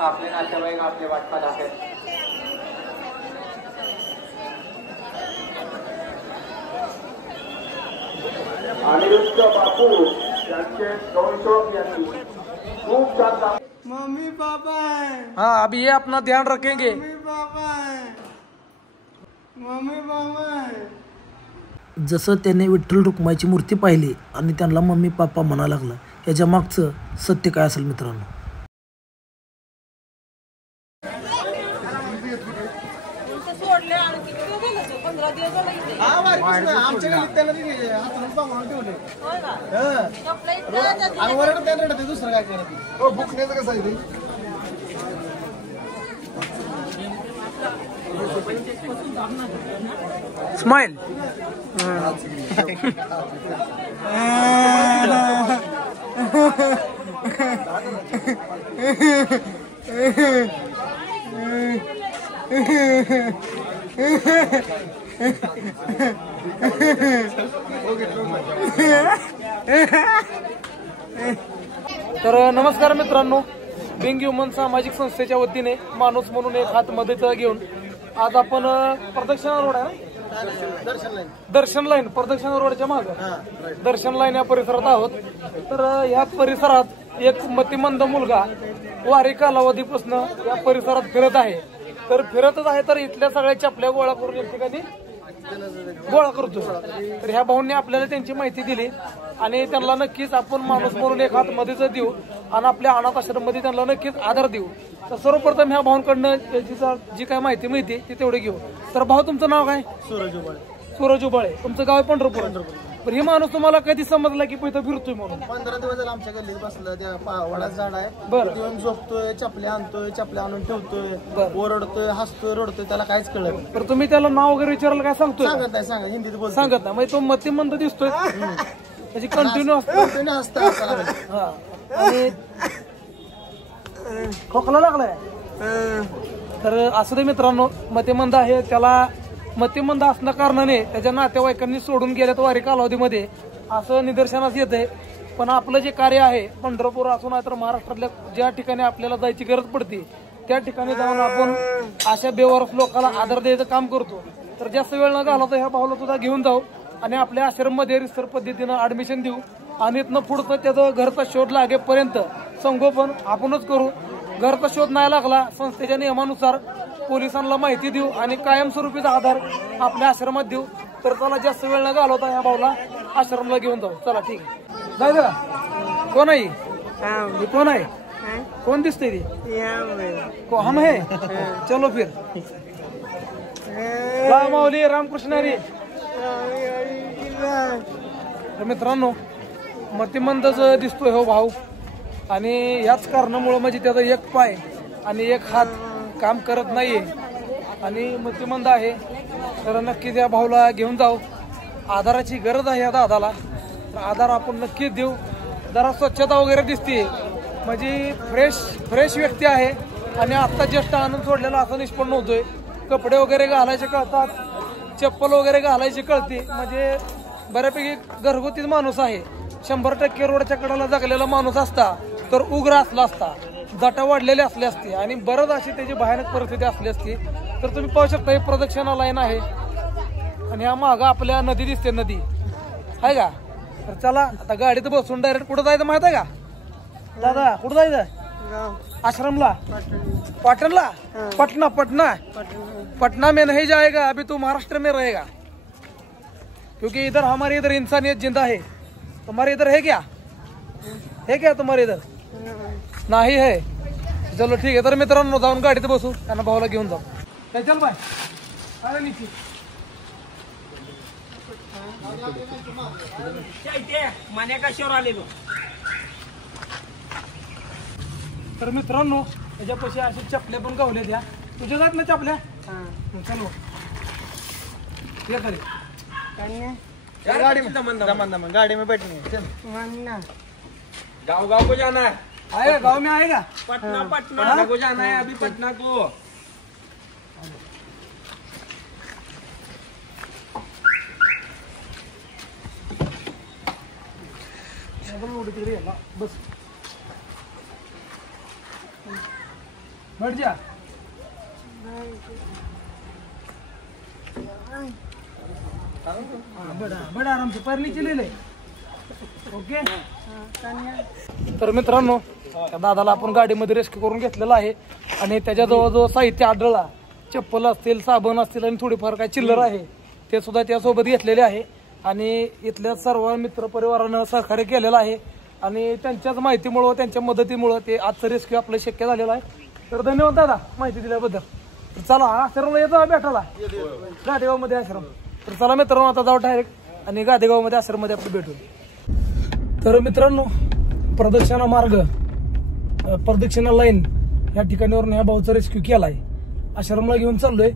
आपले नातेवाईक आपले वाट पाहत आहेत. अनिरुद्ध बापू यांचे गौरव यांनी खूप छान. मम्मी पापा है. हाँ अभी ये अपना ध्यान रखेंगे. मम्मी पापा है. मम्मी पापा है. जसं त्याने विठ्ठल रुक्माईची मूर्ती पाहिली आणि त्यांना मम्मी पापा म्हणा लागला, याच्या मागचं सत्य काय असेल मित्रांनो? दुसरं काय करत भुकण्याचं कसं आहे ते. स्माइल. तर नमस्कार मित्रांनो, बिंग ह्युमन सामाजिक संस्थेच्या वतीने माणूस म्हणून एक हात मदत घेऊन आज आपण प्रदक्षिणा रोड आहे, दर्शन लाईन प्रदक्षिणा रोडच्या मागे दर्शन लाईन या परिसरात आहोत. तर या परिसरात एक मतिमंद मुलगा वारी कालावधीपासून या परिसरात फिरत आहे. तर फिरतच आहे तर इथल्या सगळ्या चपल्या गोळा करून एक ठिकाणी गोळा करतो. तर ह्या भाऊंनी आपल्याला त्यांची माहिती दिली आणि त्यांना नक्कीच आपण माणूस म्हणून एक हात मदत देऊ आणि आपल्या अनाथ आश्रममध्ये त्यांना नक्कीच आधार देऊ. तर सर्वप्रथम ह्या भाऊंकडनं जी काय माहिती मिळते ती तेवढी घेऊ. तर भाऊ तुमचं नाव काय? सूरज उबाळे. सूरज उबाळे. तुमचं गाव पंढरपूर. पण हे माणूस तुम्हाला कधी समजला की इथं फिरतोय म्हणून? 15 दिवस झाले आमच्या गल्लीत बसला. त्या वडाचं झाड आहे. बरं. येऊन झोपतोय, चपल्या आणतोय, चपल्या आणून ठेवतोय, ओरडतोय, हसतोय, रडतोय, त्याला काहीच कळत नाही. तर तुम्ही त्याला नाव वगैरे विचारायला काय सांगतोय? सांगत नाही. सांगा हिंदीत बोल. सांगत ना म्हणजे तो मतिमंद दिसतोय त्याची कंटिन्यू असतो. हसता. आणि खोकला लागलाय. तर असं ते मित्रांनो, मतिमंद आहे. त्याला मतिमंद असण्या कारणाने त्याच्या नातेवाईकांनी सोडून गेल्यात वारी कालावधीमध्ये असं निदर्शनास येत आहे. पण आपलं जे कार्य आहे पंढरपूर असून तर महाराष्ट्रातल्या ज्या ठिकाणी आपल्याला जायची गरज पडते त्या ठिकाणी जाऊन आपण अशा बेवारस लोकांना आदर द्यायचं काम करतो. तर जास्त वेळ न घालवता ह्या भावाला सुद्धा घेऊन जाऊ आणि आपल्या आश्रममध्ये रिसर पद्धतीनं ऍडमिशन देऊ आणि इथनं पुढचं त्याचं घरचा शोध लागेपर्यंत संगोपन आपणच करू. घरचा शोध नाही लागला संस्थेच्या नियमानुसार पोलिसांना माहिती देऊ आणि कायमस्वरूपीचा आधार आपल्या आश्रमात देऊ. तर चला जास्त वेळ न घालवता ह्या भाऊला आश्रमला घेऊन जाऊ. चला ठीक आहे. जायचं का? कोण आहे? कोण आहे? कोण दिसतंय ती? हम है. चलो फिर. माऊली रामकृष्ण हरी. तर मित्रांनो, मतिमंदच दिसतोय हो भाऊ आणि याच कारणामुळे म्हणजे त्याचा एक पाय आणि एक हात काम करत नाहीये आणि मतिमंद आहे. तर नक्की त्या भाऊला घेऊन जाऊ. आधाराची गरज आहे या दादाला. तर आधार आपण नक्कीच देऊ. जरा स्वच्छता वगैरे दिसते म्हणजे फ्रेश व्यक्ती आहे आणि आता जस्ट आनंद सोडलेला असं निष्पन्न होतोय. कपडे वगैरे घालायचे कळतात, चप्पल वगैरे घालायची कळते म्हणजे बऱ्यापैकी घरगुतीच माणूस आहे. 100% रोडच्या कडाला जगलेला माणूस असता तर उग्र असला असता, जटा वाढलेली असली असती आणि बरंच अशी त्याची भयानक परिस्थिती असली असती. तर तुम्ही पाहू शकता ही प्रदक्षिणा लाईन आहे आणि या मागं आपल्या नदी दिसते, नदी आहे का? तर चला आता गाडीत बसून डायरेक्ट कुठं जायचं माहित आहे का दादा? कुठं जायचं? आश्रमला. पाटणला? पटना में नहीं जाएगा अभी तो महाराष्ट्र में रहेगा क्योंकि इधर हमारे इधर इंसानियत जिंदा है. तुम्हारे इधर है क्या? है क्या तुम्हारे इधर? नाही है. चलो ठीक आहे. तर मित्रांनो जाऊन गाडीत बसू त्यांना भाऊला घेऊन जाऊ. काय चल बाय. अरे निकी तर मित्रांनो त्याच्यापाशी अशी चपल्या पण गावल्या द्या. तुझ्या जात ना चपल्या? चलो ये खरी गाड़ी में गाड़ी में बैठने. गाँव को जाना है. आएगा गाँव में आएगा. पटना को जाना है अभी. पटना को बस बैठ जा बड़ा आराम से पैर नीचे ले ले ओके। तर मित्रांनो त्या दादाला आपण गाडीमध्ये रेस्क्यू करून घेतलेला आहे आणि त्याच्या जवळ साहित्य आढळला चप्पल असतील साबण असतील आणि थोडीफार काय चिल्लर आहे ते सुद्धा त्यासोबत घेतलेले आहे आणि इथल्या सर्व मित्र परिवारानं सहकार्य केलेलं आहे आणि त्यांच्याच माहितीमुळं त्यांच्या मदतीमुळं ते आजचं रेस्क्यू आपलं शक्य झालेलं आहे। तर धन्यवाद दादा माहिती दिल्याबद्दल। तर चला आश्रमला येतो भेटायला गादेगावमध्ये आश्रम। तर चला मित्रांनो आता जाऊ डायरेक्ट आणि गादेगावमध्ये आश्रममध्ये आपण भेटू। तर मित्रांनो प्रदक्षिणा मार्ग प्रदक्षिणा लाईन या ठिकाणीवरून या भाऊचा रेस्क्यू केलाय आश्रमला घेऊन चाललोय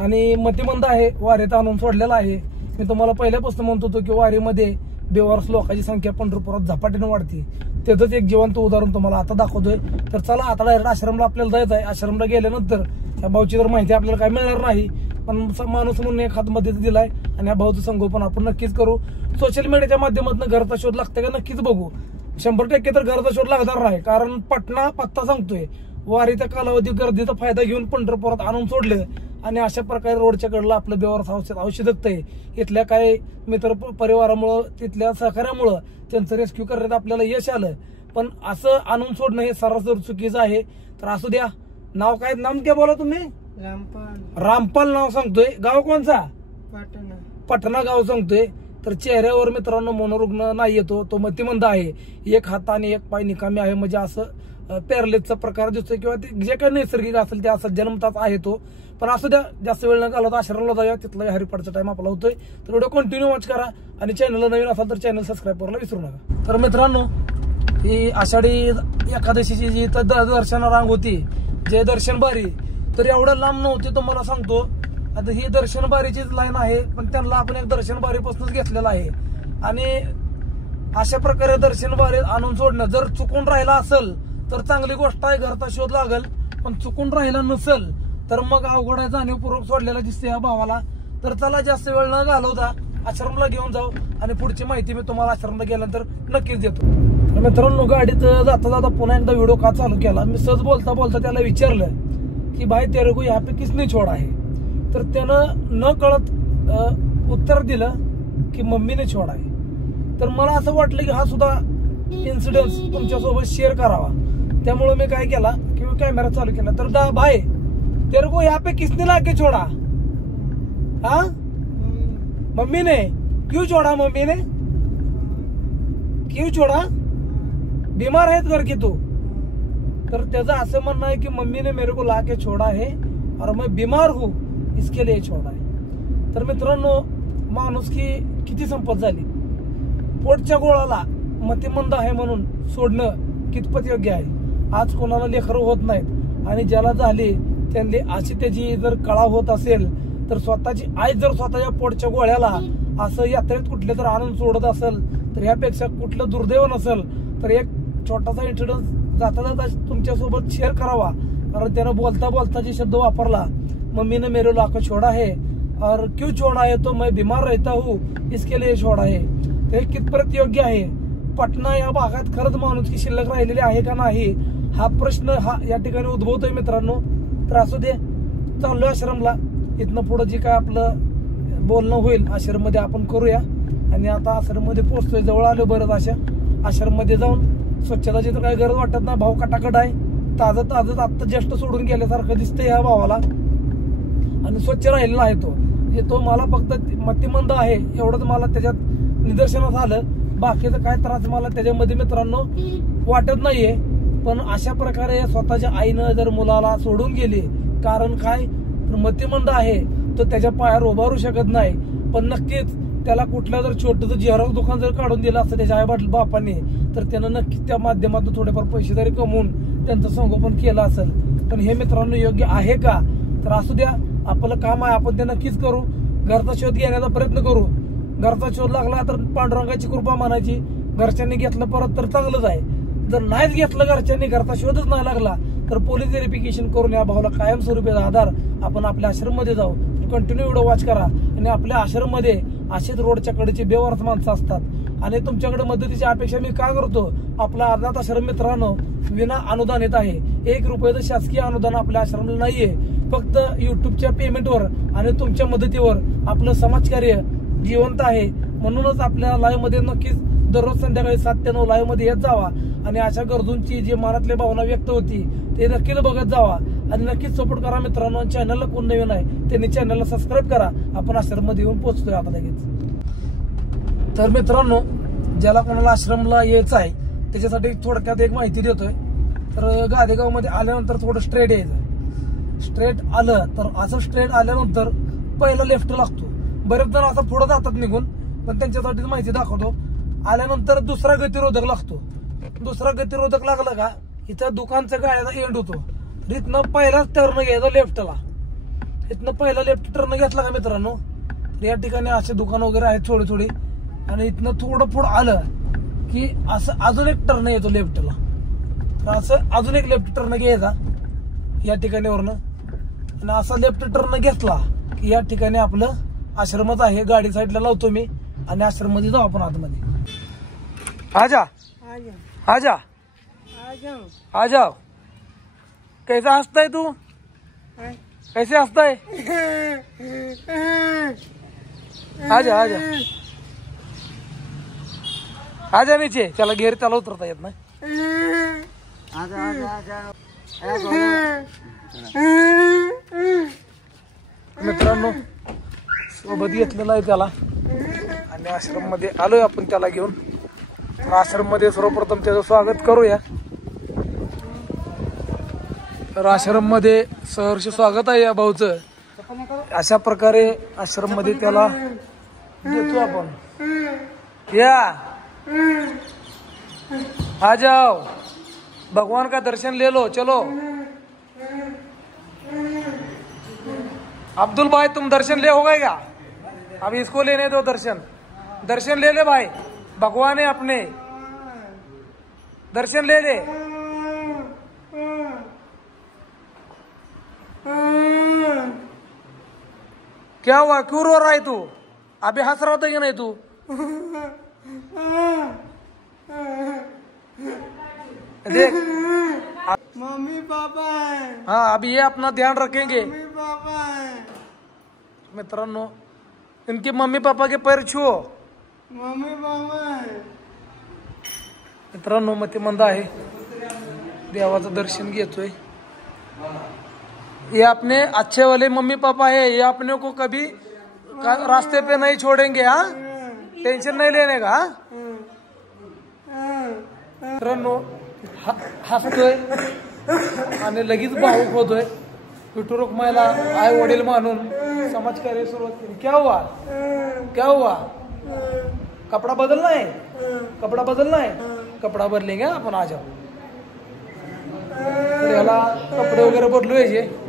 आणि मतिमंद आहे वारीत आणून सोडलेला आहे। मी तुम्हाला पहिल्यापासून म्हणत होतो की वारीमध्ये बेवारस लोकांची संख्या पंढरपुरात झपाट्याने वाढते त्याचंच एक जिवंत उदाहरण तुम्हाला आता दाखवतोय। तर चला आता डायरेक्ट आश्रमला आपल्याला जायचं आहे। आश्रमला गेल्यानंतर त्या भाऊची तर माहिती आपल्याला काय मिळणार नाही पण माणूस म्हणून एक हात मध्ये दिलाय आणि या भाऊचं संगोपन आपण नक्कीच करू। सोशल मीडियाच्या माध्यमातून घराचा शोध लागतंय का नक्कीच बघू 100% तर घराचा शोध लागणार नाही कारण पटना पत्ता सांगतोय वारीचा कालावधी गर्दीचा फायदा घेऊन पंढरपुरात आणून सोडले आणि अशा प्रकारे रोडच्या कडला आपलं बेवारस औषधत आहे। इथल्या काही मित्र परिवारामुळं तिथल्या सहकार्यामुळं त्यांचं रेस्क्यू करण्यात आपल्याला यश आलं पण असं आणून सोडणं हे सरासर चुकीचं आहे। तर असू द्या नाव काय नाम काय बोला तुम्ही रामपाल नाव सांगतोय गाव कोणचा पटना गाव सांगतोय। तर चेहऱ्यावर मित्रांनो मनोरुग्ण नाही येतो तो मतिमंद आहे एक हात आणि एक पाय निकामी आहे म्हणजे असं पॅरालिसचा प्रकार दिसतोय किंवा जे काही नैसर्गिक असेल ते असं जन्मताच आहे तो पण असू द्या जास्त वेळ न घालवता आश्रमला जाऊया तिथला हरिपाठचा टाइम आपला होतोय। तर व्हिडिओ कंटिन्यू वॉच करा आणि चॅनलला नवीन असाल तर चॅनल सबस्क्राईब करायला विसरू नका। तर मित्रांनो ही आषाढी एकादशीची जी दर्शन रांग होती जे दर्शन बारी तर एवढं लांब नव्हती तुम्हाला सांगतो। आता ही दर्शन बारीचीच लाईन आहे पण त्यांना आपण एक दर्शन बारीपासूनच घेतलेला आहे आणि अशा प्रकारे दर्शन बारी आणून सोडणं जर चुकून राहिला असेल तर चांगली गोष्ट आहे घरचा शोध लागल पण चुकून राहिला नसेल तर मग अवघड आहे जाणीवपूर्वक सोडलेला दिसते या भावाला। तर चला जास्त वेळ न घालवता आश्रमला घेऊन जाऊ आणि पुढची माहिती मी तुम्हाला आश्रमला गेल्यानंतर नक्कीच देतो। तर मित्रांनो गाडीत जाता जाता पुन्हा एकदा व्हिडिओ का चालू केला मी सहज बोलता बोलता त्याला विचारलं की भाई तेरे को यहाँ पे किसने छोड़ा है तर त्यानं न कळत उत्तर दिलं की मम्मीने छोड़ा आहे। तर मला असं वाटलं की हा सुद्धा इन्सिडेंट तुमच्यासोबत शेअर करावा त्यामुळे मी काय केला की कॅमेरा चालू केला। तर भाई तेरे को यहाँ पे किसने लाके छोड़ा हाँ मम्मी ने क्यों छोड़ा मम्मी ने क्यों छोड़ा बीमार है घर की तू तर त्याचं असं म्हणणं आहे की मम्मी ने मेरे को लाके छोड़ा है और मैं बीमार हूँ इसके लिए छोड़ा है। तर मित्रांनो माणूस की किती संपत झाली पोटच्या गोळाला मतिमंद आहे म्हणून सोडणं कितपत योग्य आहे। आज कोणाला लेकरं होत नाहीत आणि ज्याला झाली त्यांनी अशी त्याची जर कळा होत असेल तर स्वतःची आई जर स्वतःच्या पोटच्या गोळ्याला असं यात्रेत कुठले तर आणून सोडत असेल तर ह्यापेक्षा कुठलं दुर्दैव नसेल तर एक छोटासा इन्सिडेंट जाता जाता तुमच्यासोबत शेअर करावा कारण त्यानं बोलता बोलता जे शब्द वापरला मम्मी ने मेरे लाको छोड़ा है और क्यों छोड़ा है तो मैं बीमार रहता हूँ इसके लिए छोड़ा है ते कितपर्यंत योग्य आहे। पटना या भागात खरंच माणुसकी शिल्लक राहिलेली आहे का नाही हा प्रश्न हा या ठिकाणी उद्भवतोय मित्रांनो। तर असू दे चाललोय आश्रमला इथनं पुढे जे काय आपलं बोलणं होईल आश्रम मध्ये आपण करूया आणि आता आश्रम मध्ये पोहोचतोय जवळ आलो बरंच अशा आश्रम मध्ये जाऊन स्वच्छताची तर काही गरज वाटत ना भाऊ कटाकट आहे ताजं ताजं आत्ता जस्ट सोडून गेल्यासारखं दिसतंय या भावाला आणि स्वच्छ राहिलेला आहे तो मला फक्त मतिमंद आहे एवढंच मला त्याच्यात निदर्शनास आलं बाकीचं काय त्रास मला त्याच्यामध्ये मित्रांनो वाटत नाहीये। पण अशा प्रकारे स्वतःच्या आईनं जर मुलाला सोडून गेली कारण काय तर मतिमंद आहे तो त्याच्या पायावर उभारू शकत नाही पण नक्कीच त्याला कुठलं जर छोटंसं झेरॉक्स दुकान जर काढून दिलं असतं त्याच्या आई बापाने तर त्यानं नक्कीच त्या माध्यमातून थोडेफार पैसे जरी कमवून त्यांचं संगोपन केलं असेल। पण हे मित्रांनो योग्य आहे का तर असू द्या आपलं काम आहे आपण ते नक्कीच करू घरचा शोध घेण्याचा प्रयत्न करू। घरचा शोध लागला तर पांडुरंगाची कृपा मानायची घरच्यांनी घेतलं परत तर चांगलंच आहे जर नाहीच घेतलं घरच्यांनी घरचा शोधच नाही लागला तर पोलीस व्हेरिफिकेशन करून या भावाला कायमस्वरूपी आधार आपण आपल्या आश्रम मध्ये जाऊ। कंटिन्यू व्हिडिओ वॉच करा आणि आपल्या आश्रम मध्ये असेच रोडच्या कडेचे बेवारस माणसं असतात आणि तुमच्याकडे मदतीची अपेक्षा मी का करतो? आपला अनाथ आश्रम मित्रांनो विना अनुदानित आहे. 1 रुपयाचं शासकीय अनुदान आपल्या आश्रमाला नाहीये. फक्त युट्यूबच्या पेमेंटवर आणि तुमच्या मदतीवर आपलं समाजकार्य जिवंत आहे. म्हणूनच आपल्या लाईव्ह मध्ये नक्कीच दररोज संध्याकाळी 7 ते 9 लाईव्ह मध्ये येत जावा आणि अशा गरजूंची जी मनातली भावना व्यक्त होती ते नक्कीच बघत जावा आणि नक्कीच सपोर्ट करा मित्रांनो. चॅनलला कोण नवीन आहे त्यांनी चॅनलला सबस्क्राईब करा. आपण आश्रममध्ये येऊन पोहोचतोय आता लगेच. तर मित्रांनो ज्याला कोणाला आश्रमला यायचं आहे त्याच्यासाठी थोडक्यात एक माहिती देतोय. तर गादेगाव मध्ये आल्यानंतर थोडं स्ट्रेट यायचं. स्ट्रेट आलं तर असं स्ट्रेट आल्यानंतर पहिला लेफ्ट लागतो. बरेच जण असं पुढे जातात निघून, पण त्यांच्यासाठी माहिती दाखवतो. आल्यानंतर दुसरा गतिरोधक लागतो. दुसरा गतिरोधक लागला का इथं दुकानच्या गाड्याचा एंड होतो. इथनं पहिलाच टर्न घ्यायचा लेफ्टला. इथनं पहिला लेफ्ट टर्न घेतला का मित्रांनो तर या ठिकाणी असे दुकान वगैरे आहेत थोडी थोडी. आणि इथनं थोडं पुढं आलं की असं अजून एक टर्न येतो लेफ्टला. तर असं अजून एक लेफ्ट टर्न घ्यायचा या ठिकाणी वरनं. आणि असा लेफ्ट टर्न घेतला की या ठिकाणी आपलं आश्रमच आहे. गाडी साईडला लावतो मी आणि आश्रम मध्ये जाऊ आपण आतमध्ये. आजा आजा आ जाओ. कैसा हंसता है तू? कैसे हंसता है? आजा आजा आजा नीचे. चला घेर त्याला उतरता येत नाही. मित्रांनो सोबत घेतलेला आहे त्याला आणि आश्रम मध्ये आलोय आपण त्याला घेऊन. आश्रम मध्ये सर्वप्रथम त्याचं स्वागत करूया. तर आश्रम मध्ये सहर्ष स्वागत आहे या भाऊचं. अशा प्रकारे आश्रम मध्ये त्याला देतो आपण. या आ जाओ, भगवान का दर्शन ले लो. चलो अब्दुल भाई तुम दर्शन ले हो गए क्या? अब इसको लेने दो दर्शन. दर्शन ले ले भाई, भगवान है अपने. दर्शन ले ले. क्या हुआ? क्यों रो रहा है तू? अभी हंस रहा था कि नहीं तू? देख मम्मी पापा है. हाँ अभी ये अपना ध्यान रखेंगे. मम्मी पापा है. मित्रांनो इनके मम्मी पापा के पैर छुओ. मम्मी पापा है. मित्रांनो मतिमंद आहे. देवाचं दर्शन घेतोय. ये अपने अच्छे वाले मम्मी पापा है. ये अपने को कभी रास्ते पे नहीं छोड़ेंगे. हाँ टेंशन नहीं लेने का. मित्रांनो हसतोय आणि लगेच भावुक होतोय. विठू रुक्माईला आई वडील मानून समाजकार्य सुरुवात केली. क्या हुआ? क्या हुआ? कपड़ा बदलना है? कपड़ा बदलना है? कपड़ा बदलेंगे आपण. आ जाओ. तर याला कपडे वगैरे बदलू यायचे.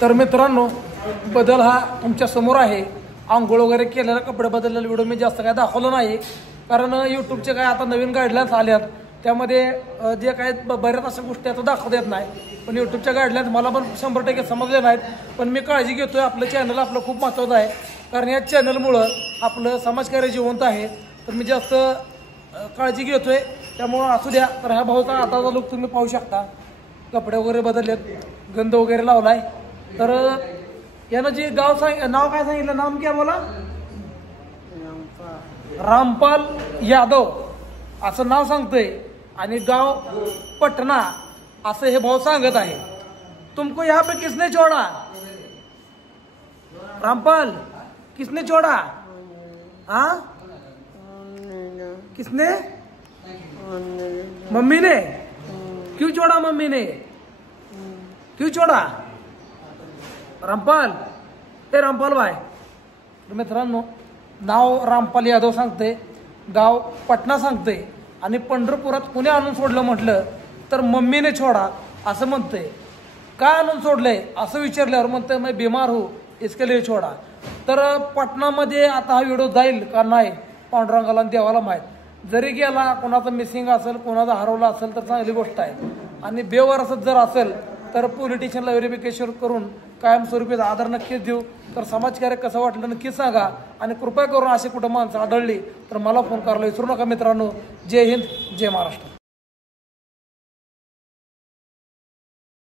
तर मित्रांनो बदल हा तुमच्या समोर आहे. आंघोळ वगैरे केलेला कपडे बदललेला व्हिडिओ मी जास्त काय दाखवलं नाही, कारण युट्यूबचे काय आता नवीन गाईडलाईन्स आल्यात त्यामध्ये जे काय बऱ्याच अशा गोष्टी आता दाखवता येत नाही. पण युट्यूबच्या गाईडलाईन्स मला पण 100% समजले नाहीत. पण मी काळजी घेतोय. आपलं चॅनल आपलं खूप महत्त्वाचं आहे, कारण या चॅनलमुळं आपलं समाजकार्य जिवंत आहे. तर मी जास्त काळजी घेतोय. त्यामुळं असू द्या. तर ह्या भाऊचा आताचा लुक तुम्ही पाहू शकता. कपडे वगैरे बदललेत, गंध वगैरे लावलाय. तर यानं जे नाव काय सांगितलं? नाम क्या बोला? रामपाल यादव असं नाव सांगतोय आणि गाव पटना असं हे भाऊ सांगत आहे. तुमको यहाँ पे किसने छोड़ा? रामपाल किसने छोड़ा? हाँ किसने? मम्मी ने. क्यों छोड़ा मम्मी ने? क्यों छोड़ा? रामपाल. हे रामपाल भाई. मित्रांनो नाव रामपाल यादव सांगते, गाव पटना सांगते आणि पंढरपुरात कुणी आणून सोडलं म्हटलं तर मम्मीने छोडा असं म्हणतंय. काय आणून सोडलंय असं विचारल्यावर म्हणतंय मैं बीमार हूँ इसके लिए छोडा. तर पटनामध्ये आता हा व्हिडिओ जाईल का नाही पांडुरंगाला देवाला माहीत. जरी गेला, कोणाचा मिसिंग असेल, कोणाचा हरवला असेल तर चांगली गोष्ट आहे. आणि बेवारसच जर असेल तर पोलीस स्टेशनला व्हेरिफिकेशन करून कायमस्वरूपी आधार नक्कीच देऊ. तर समाजकार्य कसं वाटलं नक्की सांगा. आणि कृपया करून अशी कुठं माणसं आढळली तर मला फोन करायला विसरू नका मित्रांनो. जय हिंद, जय महाराष्ट्र.